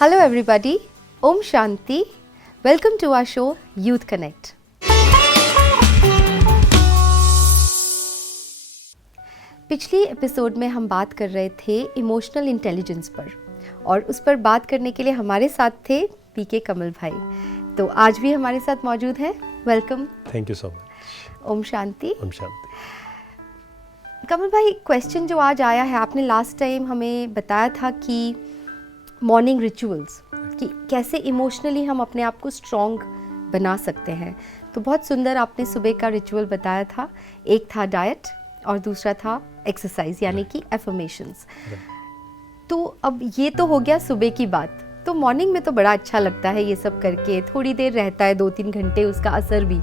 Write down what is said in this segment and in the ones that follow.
Hello everybody, Om Shanti. Welcome to our show Youth Connect. पिछली episode में हम बात कर रहे थे इमोशनल इंटेलिजेंस पर और उस पर बात करने के लिए हमारे साथ थे पीके कमल भाई। तो आज भी हमारे साथ मौजूद हैं। Welcome. Thank you so much. ओम शांति। ओम शांति। कमल भाई, क्वेश्चन जो आज आया है, आपने लास्ट टाइम हमें बताया था कि मॉर्निंग रिचुअल्स, कि कैसे इमोशनली हम अपने आप को स्ट्रॉन्ग बना सकते हैं। तो बहुत सुंदर आपने सुबह का रिचुअल बताया था। एक था डाइट और दूसरा था एक्सरसाइज, यानी कि एफर्मेशंस। तो अब ये तो हो गया सुबह की बात। तो मॉर्निंग में तो बड़ा अच्छा लगता है ये सब करके, थोड़ी देर रहता है 2-3 घंटे उसका असर भी,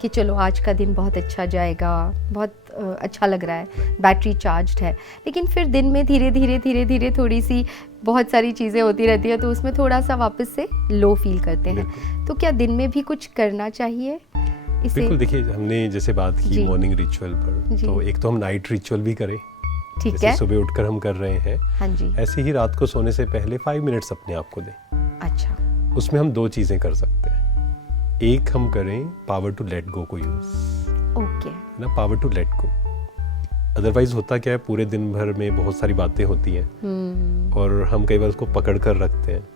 कि चलो आज का दिन बहुत अच्छा जाएगा, बहुत अच्छा लग रहा है, बैटरी चार्ज्ड है। लेकिन फिर दिन में धीरे धीरे थोड़ी सी बहुत सारी चीज़ें होती रहती है, तो उसमें थोड़ा सा वापस से लो फील करते हैं। तो क्या दिन में भी कुछ करना चाहिए इसे? बिल्कुल। देखिए, हमने जैसे बात की मॉर्निंग रिचुअल पर, तो एक तो हम नाइट रिचुअल भी करें, ठीक जैसे है, सुबह उठकर हम कर रहे हैं। हाँ जी। ऐसे ही रात को सोने से पहले 5 मिनट्स अपने आप को दें। अच्छा। उसमें हम 2 चीज़ें कर सकते हैं। एक हम करें पावर टू लेट गो को यूज़। ओके। ना, power to let go. Otherwise होता क्या है, पूरे दिन भर में बहुत सारी बातें होती हैं और हम कई बार उसको पकड़ कर रखते हैं,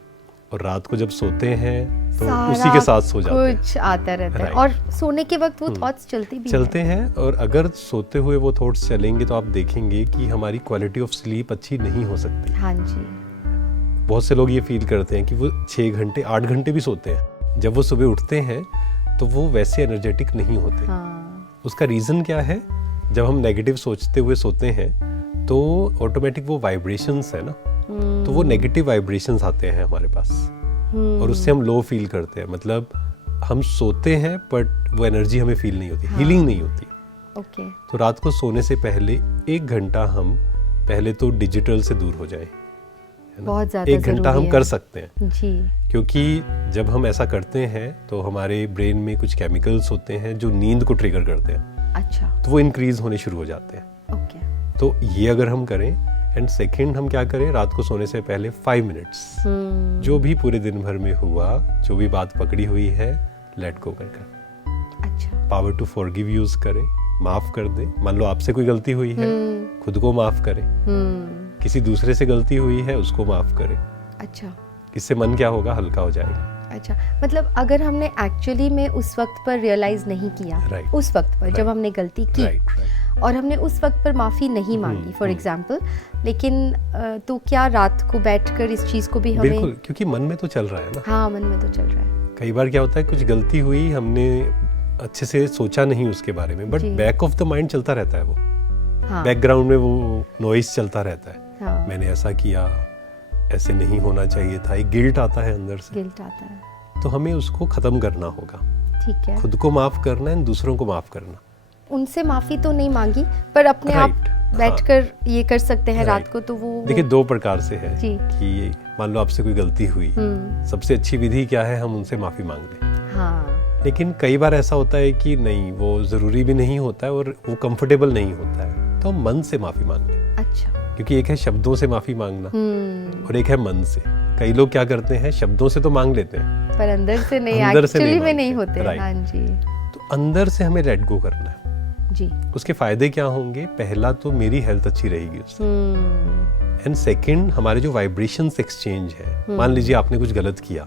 और रात को जब सोते हैं तो उसी के साथ सो जाते हैं। कुछ आता रहता है और सोने के वक्त वो थॉट्स चलते हैं। और अगर सोते हुए वो थॉट्स चलेंगे तो आप देखेंगे कि हमारी क्वालिटी ऑफ स्लीप अच्छी नहीं हो सकती। हाँ जी। बहुत से लोग ये फील करते हैं कि वो 6 घंटे 8 घंटे भी सोते हैं, जब वो सुबह उठते हैं तो वो वैसे एनर्जेटिक नहीं होते। हाँ। उसका रीज़न क्या है? जब हम नेगेटिव सोचते हुए सोते हैं तो ऑटोमेटिक वो वाइब्रेशंस है ना, तो वो नेगेटिव वाइब्रेशंस आते हैं हमारे पास, और उससे हम लो फील करते हैं। मतलब हम सोते हैं बट वो एनर्जी हमें फील नहीं होती, हीलिंग नहीं होती। ओके। तो रात को सोने से पहले 1 घंटा हम पहले तो डिजिटल से दूर हो जाए, बहुत ज़्यादा 1 घंटा हम कर सकते हैं जी। क्योंकि जब हम ऐसा करते हैं तो हमारे ब्रेन में कुछ केमिकल्स होते हैं जो नींद को ट्रिगर करते हैं। अच्छा। तो वो इंक्रीज होने शुरू हो जाते हैं। ओके। तो ये अगर हम करें, एंड सेकंड हम क्या करें, रात को सोने से पहले 5 मिनट्स जो भी पूरे दिन भर में हुआ, जो भी बात पकड़ी हुई है, लेट गो कर। अच्छा। पावर टू फॉरगिव यूज करें, माफ कर दें। मान लो आपसे कोई गलती हुई है, खुद को माफ करें। किसी दूसरे से गलती हुई है, उसको माफ करें। अच्छा। इससे मन क्या होगा, हल्का हो जाएगा। अच्छा, मतलब अगर हमने एक्चुअली में उस वक्त पर रियलाइज नहीं किया, उस वक्त पर जब हमने गलती की, और हमने उस वक्त पर माफ़ी नहीं मांगी फॉर एग्जांपल, लेकिन तो क्या रात को बैठकर इस चीज़ को भी हमें, बिल्कुल, क्योंकि मन में तो चल रहा है ना। हाँ, मन में तो चल रहा है। कई बार क्या होता है, कुछ गलती हुई, हमने अच्छे से सोचा नहीं उसके बारे में, but back of the mind चलता रहता है वो। हाँ। बैकग्राउंड में वो नॉइस चलता रहता है। हाँ। मैंने ऐसा किया, ऐसे नहीं होना चाहिए था। एक गिल्ट आता है अंदर से, गिल्ट आता है। तो हमें उसको खत्म करना होगा। ठीक है। खुद को माफ करना है, दूसरों को माफ करना। उनसे माफी तो नहीं मांगी, पर अपने आप बैठकर ये कर सकते हैं रात को। तो वो देखिए 2 प्रकार से है कि मान लो आपसे कोई गलती हुई, सबसे अच्छी विधि क्या है, हम उनसे माफी मांग लें। हाँ। लेकिन कई बार ऐसा होता है कि नहीं, वो जरूरी भी नहीं होता है और वो कंफर्टेबल नहीं होता है, तो हम मन से माफी मांग लें। अच्छा। क्योंकि एक है शब्दों से माफी मांगना और एक है मन से। कई लोग क्या करते हैं, शब्दों से तो मांग लेते हैं पर अंदर से नहीं, एक्चुअली में नहीं होते। हाँ जी। तो अंदर से हमें लेट गो करना है जी। उसके फायदे क्या होंगे? पहला तो मेरी हेल्थ अच्छी रहेगी उससे, एंड सेकंड हमारे जो वाइब्रेशंस एक्सचेंज है। मान लीजिए आपने कुछ गलत किया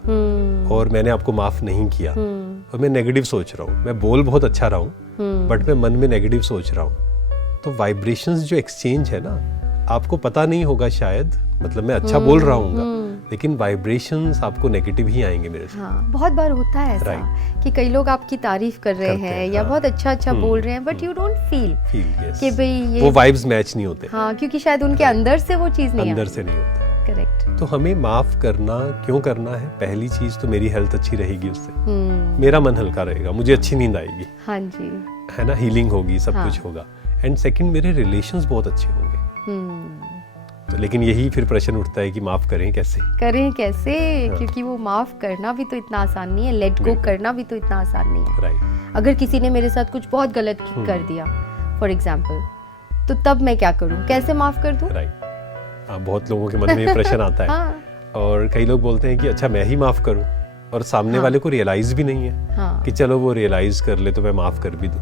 और मैंने आपको माफ नहीं किया, और मैं नेगेटिव सोच रहा हूँ, मैं बोल बहुत अच्छा रहा हूँ बट मैं मन में नेगेटिव सोच रहा हूँ, तो वाइब्रेशंस जो एक्सचेंज है ना, आपको पता नहीं होगा शायद, मतलब मैं अच्छा बोल रहा हूँ लेकिन वाइब्रेशंस आपको नेगेटिव ही आएंगे मेरे से। हाँ, बहुत बार होता है ऐसा कि कई लोग आपकी तारीफ कर रहे हैं या बहुत अच्छा बोल रहे हैं, बट यू डोंट फील कि भाई ये वो वाइब्स मैच नहीं होते। हाँ, क्योंकि शायद उनके अंदर से वो चीज नहीं, अंदर से नहीं होता। करेक्ट। तो हमें माफ करना क्यों करना है? पहली चीज तो मेरी हेल्थ अच्छी रहेगी उससे, मेरा मन हल्का रहेगा, मुझे अच्छी नींद आएगी। हाँ जी, है ना, हीलिंग होगी, सब कुछ होगा। एंड सेकंड, मेरे रिलेशंस बहुत अच्छे होंगे। तो लेकिन यही फिर प्रश्न उठता है कि माफ करें कैसे? हाँ। क्योंकि वो माफ करना भी तो इतना आसान नहीं है, लेट गो करना भी तो इतना आसान नहीं है। राइट। अगर किसी ने मेरे साथ कुछ बहुत गलत कर दिया फॉर एग्जाम्पल, तो तब मैं क्या करूं, कैसे माफ कर दूं? राइट। बहुत लोगों के मन में ये प्रश्न आता है। और कई लोग बोलते हैं कि अच्छा मैं ही माफ़ करूं, और सामने वाले को रियलाइज़ भी नहीं है कि चलो वो रियलाइज़ कर ले तो मैं माफ़ कर भी दूं।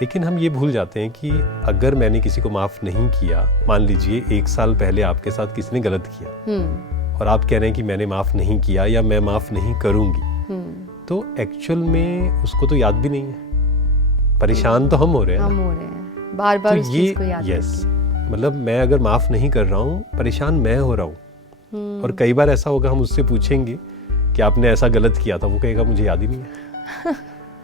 लेकिन हम ये भूल जाते हैं कि अगर मैंने किसी को माफ़ नहीं किया, मान लीजिए 1 साल पहले आपके साथ किसी ने गलत किया और आप कह रहे हैं कि मैंने माफ़ नहीं किया या मैं माफ़ नहीं करूंगी, तो एक्चुअल में उसको तो याद भी नहीं है। परेशान तो हम हो रहे हैं, बार-बार तो उस चीज़ को याद करके। मतलब मैं अगर माफ़ नहीं कर रहा हूँ, परेशान मैं हो रहा हूँ। और कई बार ऐसा होगा, हम उससे पूछेंगे कि आपने ऐसा गलत किया था, वो कहेगा मुझे याद ही नहीं है।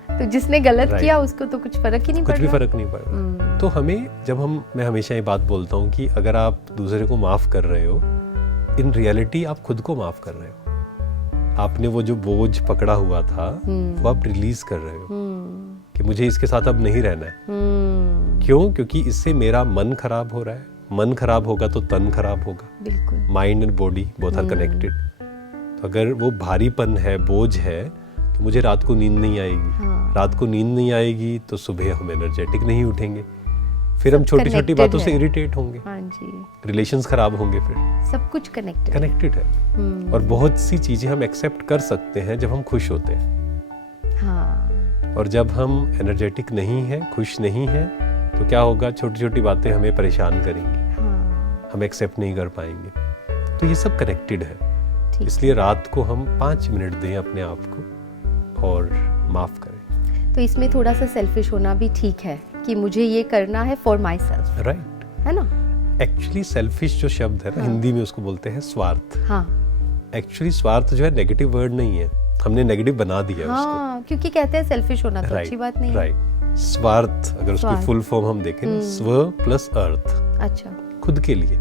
तो जिसने गलत किया उसको तो कुछ फर्क ही नहीं पड़ रहा। कुछ भी फर्क नहीं पड़ रहा। तो हमें मैं हमेशा ये बात बोलता हूँ कि अगर आप दूसरे को माफ़ कर रहे हो, इन रियलिटी आप खुद को माफ़ कर रहे हो। आपने वो जो बोझ पकड़ा हुआ था वो आप रिलीज कर रहे हो कि मुझे इसके साथ अब नहीं रहना है। क्यों? क्योंकि इससे मेरा मन खराब हो रहा है। मन खराब होगा तो तन खराब होगा। बिल्कुल। Mind and body both are connected. तो अगर वो भारीपन है, बोझ है, तो मुझे रात को नींद नहीं आएगी। रात को नींद नहीं आएगी तो सुबह हम एनर्जेटिक नहीं उठेंगे, फिर हम छोटी छोटी बातों से इरिटेट होंगे। हाँ जी। रिलेशंस खराब होंगे, फिर सब कुछ कनेक्टेड है। और बहुत सी चीजें हम एक्सेप्ट कर सकते हैं जब हम खुश होते हैं। हाँ। और जब हम एनर्जेटिक नहीं है, खुश नहीं है, तो क्या होगा? छोटी छोटी बातें हमें परेशान करेंगी। हाँ। हम एक्सेप्ट नहीं कर पाएंगे। तो ये सब कनेक्टेड है। इसलिए रात को हम 5 मिनट दें अपने आप को और माफ करें। तो इसमें थोड़ा सा सेल्फिश होना भी ठीक है कि मुझे ये करना है फॉर माई सेल्फ। राइट, है ना? एक्चुअली सेल्फिश जो शब्द है ना, हिंदी में उसको बोलते हैं स्वार्थ। हाँ। एक्चुअली स्वार्थ जो है नेगेटिव वर्ड नहीं है, हमने नेगेटिव बना दिया उसको। क्योंकि कहते हैं सेल्फिश होना तो अच्छी बात नहीं है। राइट। स्वार्थ अगर उसकी फुल फॉर्म हम देखें, स्व प्लस अर्थ। अच्छा। खुद के लिए।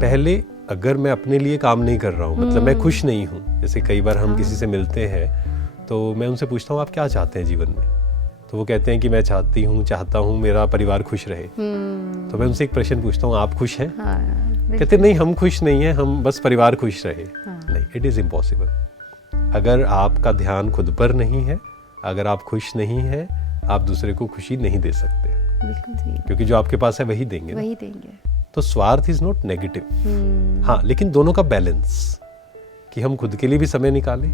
पहले अगर मैं अपने लिए काम नहीं कर रहा हूँ, मतलब मैं खुश नहीं हूँ, जैसे कई बार हम किसी से मिलते हैं तो मैं उनसे पूछता हूँ आप क्या चाहते हैं जीवन में, तो वो कहते हैं कि मैं चाहता हूँ मेरा परिवार खुश रहे। तो मैं उनसे एक प्रश्न पूछता हूँ आप खुश हैं? कहते नहीं हम खुश नहीं हैं, हम बस परिवार खुश रहे। नहीं, इट इज इम्पॉसिबल। अगर आपका ध्यान खुद पर नहीं है, अगर आप खुश नहीं है, आप दूसरे को खुशी नहीं दे सकते। क्योंकि जो आपके पास है वही देंगे। तो स्वार्थ इज नॉट नेगेटिव। हाँ, लेकिन दोनों का बैलेंस, कि हम खुद के लिए भी समय निकालें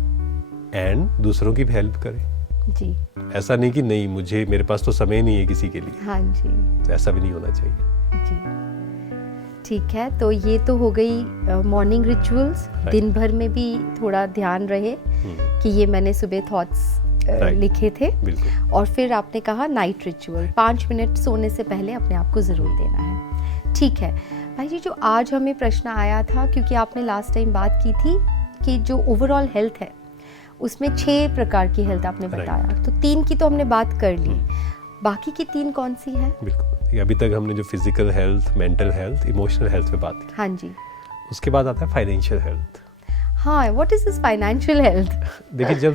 एंड दूसरों की भी हेल्प करें। जी। ऐसा नहीं कि नहीं मेरे पास तो समय नहीं है किसी के लिए। हाँ जी। तो ऐसा भी नहीं होना चाहिए। जी। ठीक है, तो ये तो हो गई मॉर्निंग रिचुअल्स। दिन भर में भी थोड़ा ध्यान रहे कि ये मैंने सुबह थॉट्स लिखे थे। और फिर आपने कहा नाइट रिचुअल, 5 मिनट सोने से पहले अपने आप को जरूर देना है। ठीक है भाई जी, जो आज हमें प्रश्न आया था, क्योंकि आपने लास्ट टाइम बात की थी कि जो ओवरऑल हेल्थ है उसमें 6 प्रकार की हेल्थ आपने बताया, तो 3 की तो हमने बात कर ली, बाकी की 3 कौन सी है? बिल्कुल, अभी तक हमने जो physical health, mental health, emotional health पे बात की। हाँ जी। उसके बाद आता है फाइनेंशियल हेल्थ। हाँ, what is this financial health? देखिए,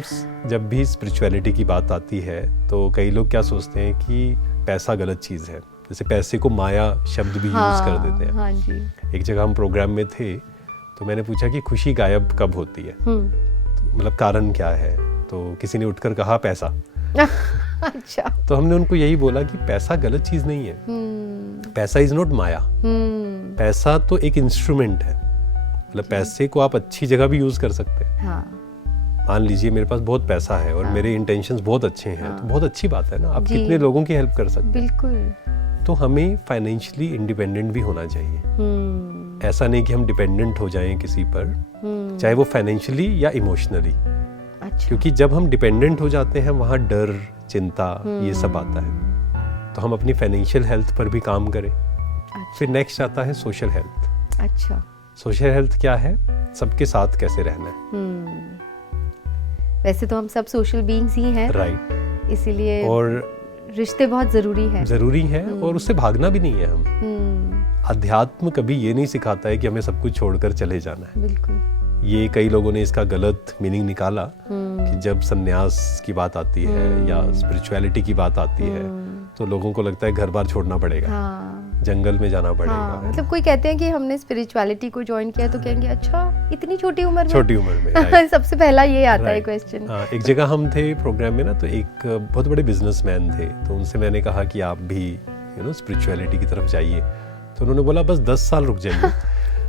जब भी स्पिरिचुअलिटी की बात आती है तो कई लोग क्या सोचते हैं कि पैसा गलत चीज़ है, जैसे पैसे को माया शब्द भी यूज कर देते हैं। हाँ जी। एक जगह हम प्रोग्राम में थे तो मैंने पूछा कि खुशी गायब कब होती है, मतलब कारण क्या है, तो किसी ने उठकर कहा पैसा। अच्छा। तो हमने उनको यही बोला कि पैसा गलत चीज नहीं है। पैसा इज नॉट माया। पैसा तो एक इंस्ट्रूमेंट है, मतलब पैसे को आप अच्छी जगह भी यूज कर सकते हैं। हाँ। मान लीजिए मेरे पास बहुत पैसा है और मेरे इंटेंशंस बहुत अच्छे हैं, तो बहुत अच्छी बात है ना, आप कितने लोगों की हेल्प कर सकते हैं। बिल्कुल। तो हमें फाइनेंशियली इंडिपेंडेंट भी होना चाहिए। ऐसा नहीं कि हम डिपेंडेंट हो जाएं किसी पर, चाहे वो फाइनेंशियली या इमोशनली। अच्छा। क्योंकि जब हम डिपेंडेंट हो जाते हैं वहाँ डर, चिंता, ये सब आता है। तो हम अपनी फाइनेंशियल हेल्थ पर भी काम करें। अच्छा। फिर नेक्स्ट आता है सोशल हेल्थ। अच्छा। सोशल हेल्थ क्या है? सबके साथ कैसे रहना है। वैसे तो हम सब सोशल बीइंग्स ही हैं। राइट। इसीलिए और रिश्ते बहुत जरूरी हैं। और उससे भागना भी नहीं है हम। अध्यात्म कभी ये नहीं सिखाता है कि हमें सब कुछ छोड़कर चले जाना है। बिल्कुल। ये कई लोगों ने इसका गलत मीनिंग निकाला कि जब संन्यास की बात आती है या स्पिरिचुअलिटी की बात आती है तो लोगों को लगता है घर बार छोड़ना पड़ेगा। हाँ। जंगल में जाना पड़ेगा। हाँ, मतलब कोई कहते हैं कि हमने स्पिरिचुअलिटी को ज्वाइन किया तो कहेंगे अच्छा इतनी छोटी उम्र में। सबसे पहला ये आता है क्वेश्चन। हाँ, एक जगह हम थे प्रोग्राम में ना, तो एक बहुत बड़े बिजनेसमैन थे, तो उनसे मैंने कहा कि आप भी स्पिरिचुअलिटी की तरफ जाइए, तो उन्होंने बोला बस 10 साल रुक जाइए।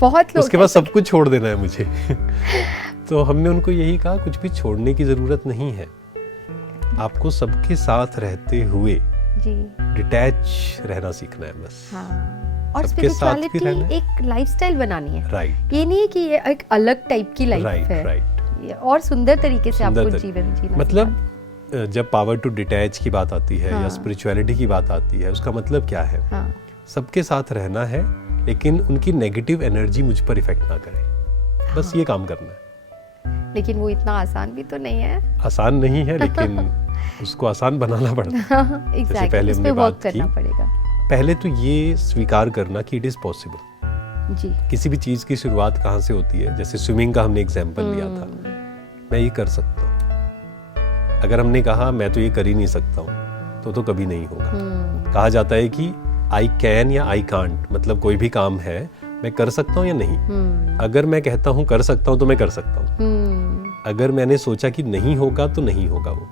बहुत लोग उसके बाद सब कुछ छोड़ देना है मुझे। तो हमने उनको यही कहा, कुछ भी छोड़ने की ज़रूरत नहीं है, आपको सबके साथ रहते हुए जी डिटैच रहना सीखना है बस। हाँ, और सबके साथ भी रहना स्पिरिचुअलिटी है। एक लाइफस्टाइल बनानी है। राइट ये नहीं है कि ये एक अलग टाइप की लाइफ राइट है, राइट। ये और सुंदर तरीके से सुंदर आपको तरीके। जीवन जीना मतलब सिखाता जब पावर टू डिटैच की बात आती है या हाँ। स्पिरिचुअलिटी की बात आती है, उसका मतलब क्या है? है। हाँ सबके साथ रहना है, लेकिन उनकी नेगेटिव एनर्जी मुझ पर इफेक्ट ना करे, बस ये काम करना है। लेकिन वो इतना आसान भी तो नहीं है। आसान नहीं है, लेकिन उसको आसान बनाना पड़ता है। एग्जैक्टली, पहले उस हमने पे वर्क बात करना की। पड़ेगा। पहले तो ये स्वीकार करना कि इट इज़ पॉसिबल। जी किसी भी चीज़ की शुरुआत कहाँ से होती है? जैसे स्विमिंग का हमने एग्जाम्पल लिया था, मैं ये कर सकता हूँ। अगर हमने कहा मैं तो ये कर ही नहीं सकता हूँ, तो कभी नहीं होगा। कहा जाता है कि आई कैन या आई कांट, मतलब कोई भी काम है मैं कर सकता हूँ या नहीं। अगर मैं कहता हूँ कर सकता हूँ तो मैं कर सकता हूँ, अगर मैंने सोचा कि नहीं होगा तो नहीं होगा वो।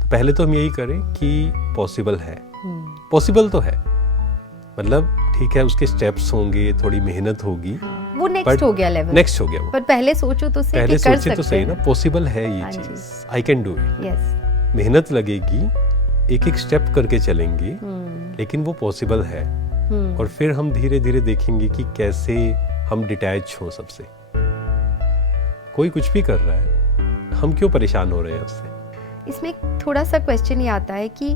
तो पहले तो हम यही करें कि पॉसिबल है, पॉसिबल तो है, मतलब ठीक है, उसके स्टेप्स होंगे, थोड़ी मेहनत होगी, वो नेक्स्ट हो गया लेवल, नेक्स्ट हो गया वो। पर पहले सोचो तो सही पहले कि कर सोचे तो सकते सही ना, पॉसिबल है हाँ ये जी। चीज, I can do it. Yes मेहनत लगेगी, एक एक स्टेप करके चलेंगे, लेकिन वो पॉसिबल है। और फिर हम धीरे धीरे देखेंगे कि कैसे हम डिटैच हो सबसे। कोई कुछ भी कर रहा है, हम क्यों परेशान हो रहे हैं उससे? इसमें एक थोड़ा सा क्वेश्चन ये आता है कि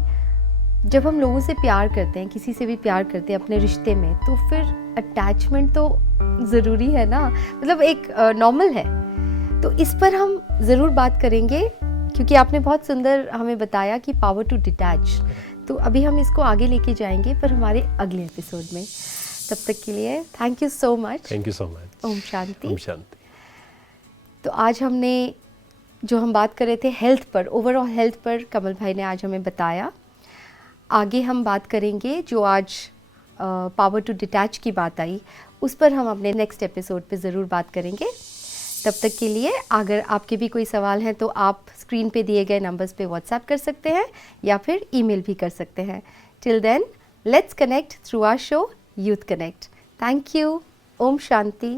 जब हम लोगों से प्यार करते हैं, किसी से भी प्यार करते हैं अपने रिश्ते में, तो फिर अटैचमेंट तो ज़रूरी है ना, मतलब एक नॉर्मल है। तो इस पर हम ज़रूर बात करेंगे, क्योंकि आपने बहुत सुंदर हमें बताया कि पावर टू डिटैच। तो अभी हम इसको आगे लेके जाएंगे, पर हमारे अगले एपिसोड में। तब तक के लिए thank you so much. Thank you so much. ओम शांति। ओम शांति। तो आज हमने जो हम बात कर रहे थे हेल्थ पर, ओवरऑल हेल्थ पर कमल भाई ने आज हमें बताया। आगे हम बात करेंगे जो आज पावर टू डिटैच की बात आई, उस पर हम अपने नेक्स्ट एपिसोड पे ज़रूर बात करेंगे। तब तक के लिए अगर आपके भी कोई सवाल हैं तो आप स्क्रीन पे दिए गए नंबर्स पे व्हाट्सएप कर सकते हैं या फिर ईमेल भी कर सकते हैं। Till then let's connect through our show youth connect. Thank you. ओम शांति।